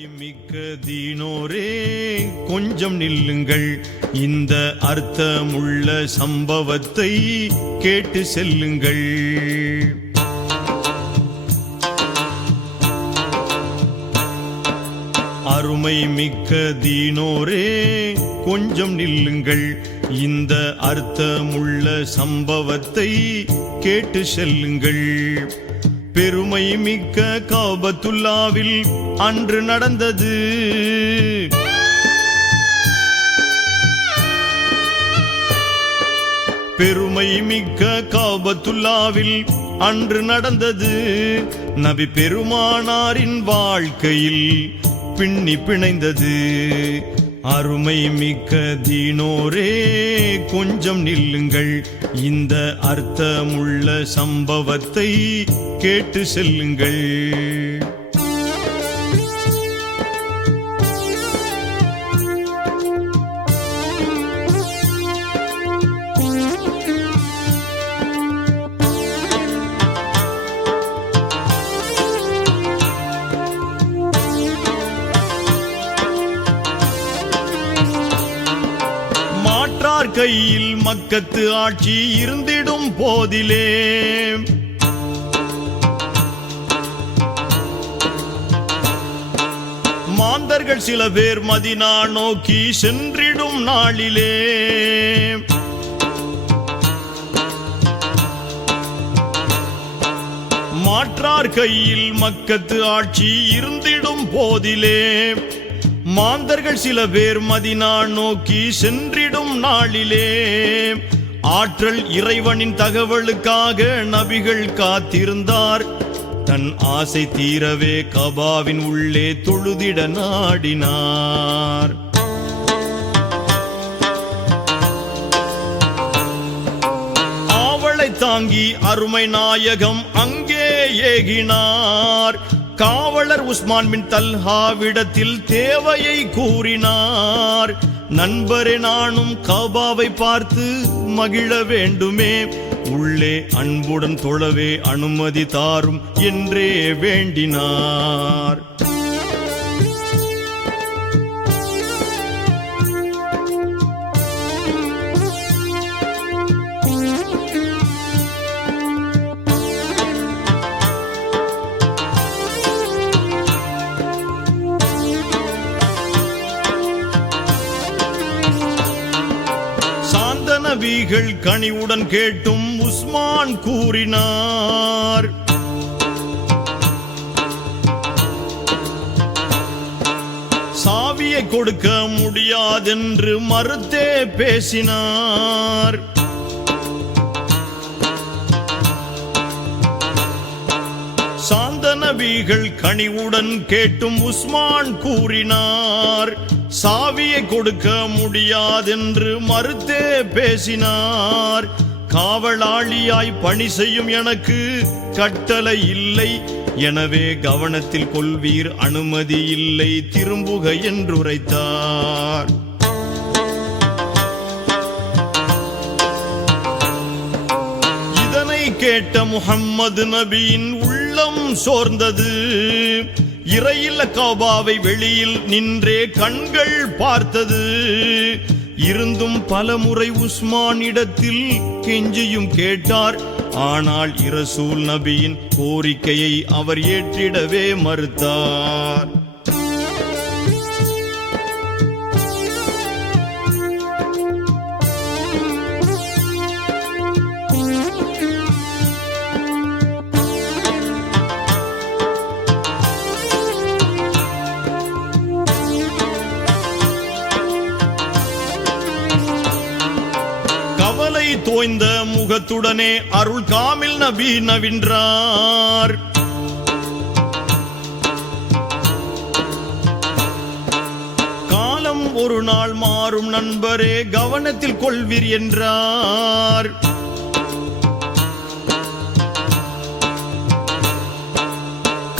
மிக்க தீனோரே கொஞ்சம் நில்லுங்கள், இந்த அர்த்தமுள்ள சம்பவத்தை கேட்டு செல்லுங்கள். அருமை மிக்க தீனோரே கொஞ்சம் நில்லுங்கள், இந்த அர்த்தமுள்ள சம்பவத்தை கேட்டு செல்லுங்கள். பெருமை மிக்க காபத்துல்லாவில் அன்று நடந்தது. பெருமை மிக்க காபத்துல்லாவில் அன்று நடந்தது. நபி பெருமானாரின் வாழ்க்கையில் பின்னி பிணைந்தது. அருமை மிக்க தீனோரே கொஞ்சம் நில்லுங்கள், இந்த அர்த்தமுள்ள சம்பவத்தை கேட்டு செல்லுங்கள். கையில் மக்கத்து ஆட்சி இருந்திடும் போதிலே மாந்தர்கள் சில பேர் மதினா நோக்கி சென்றிடும் நாளிலே மாற்றார் கையில் மக்கத்து ஆட்சி இருந்திடும் போதிலே மாந்தர்கள் சில பேர் மதினா நோக்கி சென்றிடும் நாளிலே ஆற்றல் இறைவனின் தகவலுக்காக நபிகள் காத்திருந்தார். தன் ஆசை தீரவே கபாவின் உள்ளே தொழுதிட நாடினார். ஆவலை தாங்கி அருமை நாயகம் அங்கே ஏகினார். காவலர் உஸ்மான் பின் தல்ஹாவிடத்தில் தேவையை கூறினார். நண்பரே, நானும் காபாவை பார்த்து மகிழ வேண்டுமே, உள்ளே அன்புடன் தொழவே அனுமதி தாரும் என்றே வேண்டினார். நபிகள் கனிவுடன் கேட்டும் உஸ்மான் கூறினார். சாவியை கொடுக்க முடியாதென்று மறுத்தே பேசினார். சாந்த நபிகள் கனிவுடன் கேட்டும் உஸ்மான் கூறினார். சாவியை கொடுக்க முடியாதென்று மறுத்தே பேசினார். காவலாளியாய் பணி செய்யும் எனக்கு கட்டளை இல்லை, எனவே கவனத்தில் கொள்வீர், அனுமதி இல்லை, திரும்புக என்றுரைத்தார். இதனை கேட்ட முஹம்மது நபியின் உள்ளம் சோர்ந்தது. இறையில்ல காபாவை வெளியில் நின்றே கண்கள் பார்த்தது. இருந்தும் பலமுறை உஸ்மானிடத்தில் கெஞ்சியும் கேட்டார். ஆனால் இரசூல் நபியின் கோரிக்கையை அவர் ஏற்றிடவே மறுத்தார். தோய்ந்த முகத்துடனே அருள் காமில் நபி நவின்றார். காலம் ஒரு நாள் மாறும் நண்பரே, கவனத்தில் கொள்வீர் என்றார்.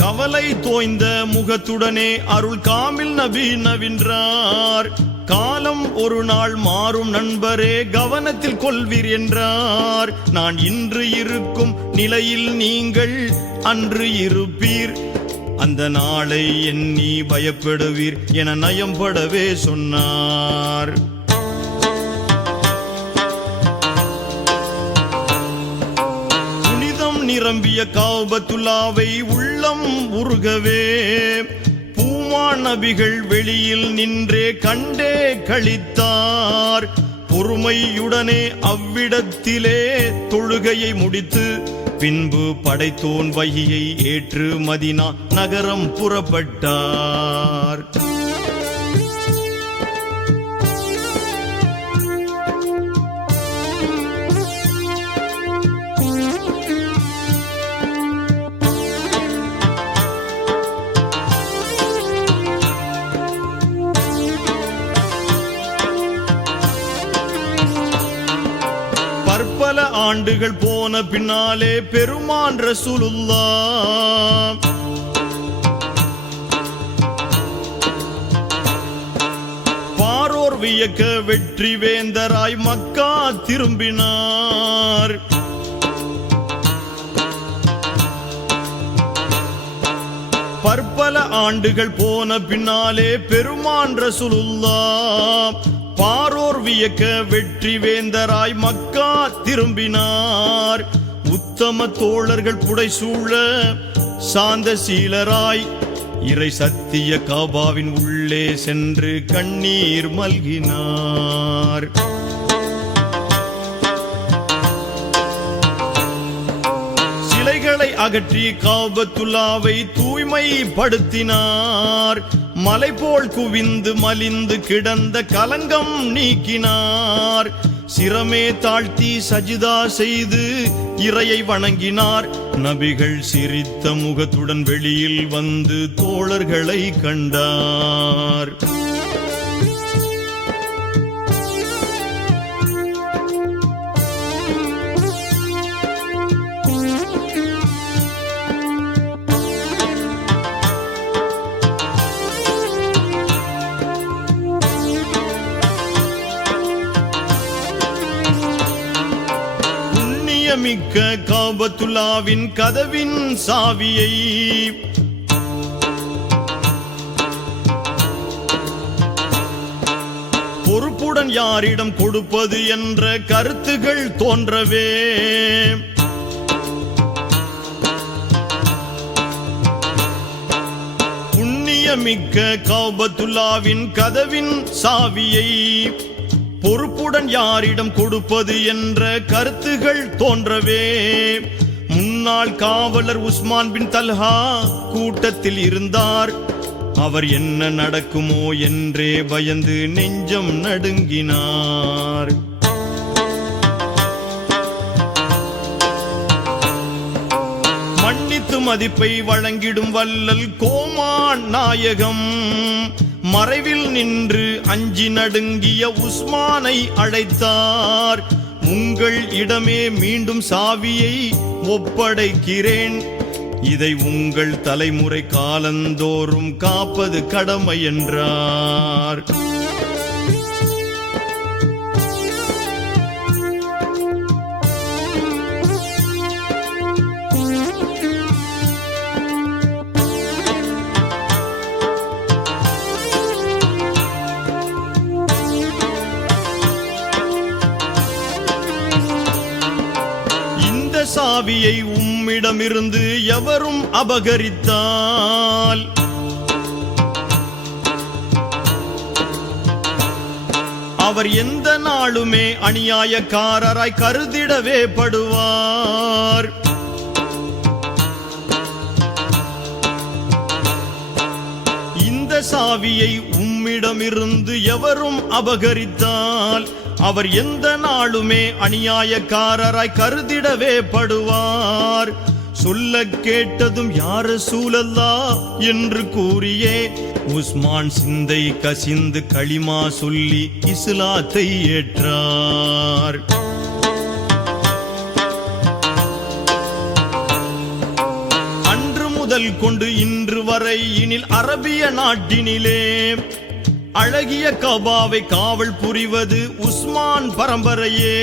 கவலை தோய்ந்த முகத்துடனே அருள் காமில் நபி நவின்றார். காலம் ஒரு நாள் மாறும் நண்பரே, கவனத்தில் கொள்வீர் என்றார். நான் இன்று இருக்கும் நிலையில் நீங்கள் அன்று இருப்பீர், அந்த நாளை எண்ணி பயப்படுவீர் என நயம்படவே சொன்னார். புனிதம் நிரம்பிய காபத்துல்லாவை உள்ளம் உருகவே பூமான் நபிகள் வெளியில் நின்றே கண்டே கழித்தார். பொறுமையுடனே அவ்விடத்திலே தொழுகையை முடித்து பின்பு படைத்தோன் வகியை ஏற்று மதீனா நகரம் புறப்பட்டார். பற்பல ஆண்டுகள் போன பின்னாலே பெருமான் ரசூலுல்லாஹ் பாரோர் வியக்க வெற்றி வேந்தராய் மக்கா திரும்பினார். பற்பல ஆண்டுகள் போன பின்னாலே பெருமான் ரசூலுல்லாஹ் பாரோர் வியக்க வெற்றி வேந்தராய் மக்கா திரும்பினார். உத்தம தோழர்கள் புடைசூழ சாந்தசீலராய் இறை சத்திய காபாவின் உள்ளே சென்று கண்ணீர் மல்கினார். சிலைகளை அகற்றி காபத்துல்லாவை தூய்மைப்படுத்தினார். மலை போல் குவிந்து மலிந்து கிடந்த கலங்கம் நீக்கினார். சிரமே தாழ்த்தி சஜிதா செய்து இறையை வணங்கினார். நபிகள் சிரித்த முகத்துடன் வெளியில் வந்து தோழர்களை கண்டார். மிக்க காபத்துல்லாவின் கதவின் சாவியை பொறுப்புடன் யாரிடம் கொடுப்பது என்ற கருத்துகள் தோன்றவே புண்ணியமிக்க காபத்துல்லாவின் கதவின் சாவியை பொறுப்புடன் யாரிடம் கொடுப்பது என்ற கருத்துகள் தோன்றவே முன்னாள் காவலர் உஸ்மான் பின் தல்ஹா கூட்டத்தில் இருந்தார். அவர் என்ன நடக்குமோ என்றே பயந்து நெஞ்சம் நடுங்கினார். மன்னித்து மதிப்பை வழங்கிடும் வல்லல் கோமான் நாயகம் மறைவில் நின்று அஞ்சி நடுங்கிய உஸ்மானை அழைத்தார். உங்கள் இடமே மீண்டும் சாவியை ஒப்படைக்கிறேன். இதை உங்கள் தலைமுறை காலந்தோறும் காப்பது கடமை என்றார். சாவியை உம்மிடமிருந்து எவரும் அபகரித்தால் அவர் எந்த நாளுமே அநியாயக்காரராய் கருதிடவே படுவார். இந்த சாவியை உம்மிடமிருந்து எவரும் அபகரித்தால் அவர் எந்த நாளுமே அநியாயக்காரராய் கருதிடவே படுவார். சொல்ல கேட்டதும் யார் ரசூலல்லாஹ் என்று கூறியே உஸ்மான் சிந்தை கசிந்து களிமா சொல்லி இஸ்லாத்தை ஏற்றார். அன்று முதல் கொண்டு இன்று வரை இனில் அரபிய நாட்டினிலே அழகிய கபாவை காவல் புரிவது உஸ்மான் பரம்பரையே.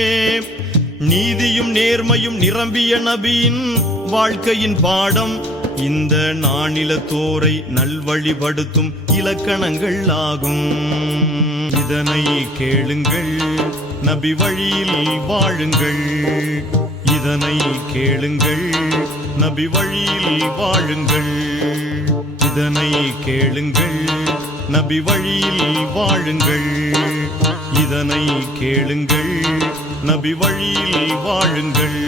நீதியும் நேர்மையும் நிரம்பிய நபியின் வாழ்க்கையின் பாடம் இந்த நானிலத்தோரை நல்வழிப்படுத்தும் இலக்கணங்கள் ஆகும். இதனை கேளுங்கள், நபி வழியில் வாழுங்கள். இதனை கேளுங்கள், நபி வழியில் வாழுங்கள். இதனை கேளுங்கள், நபி வழியில் வாழுங்கள். இதனை கேளுங்கள், நபி வழியில் வாழுங்கள்.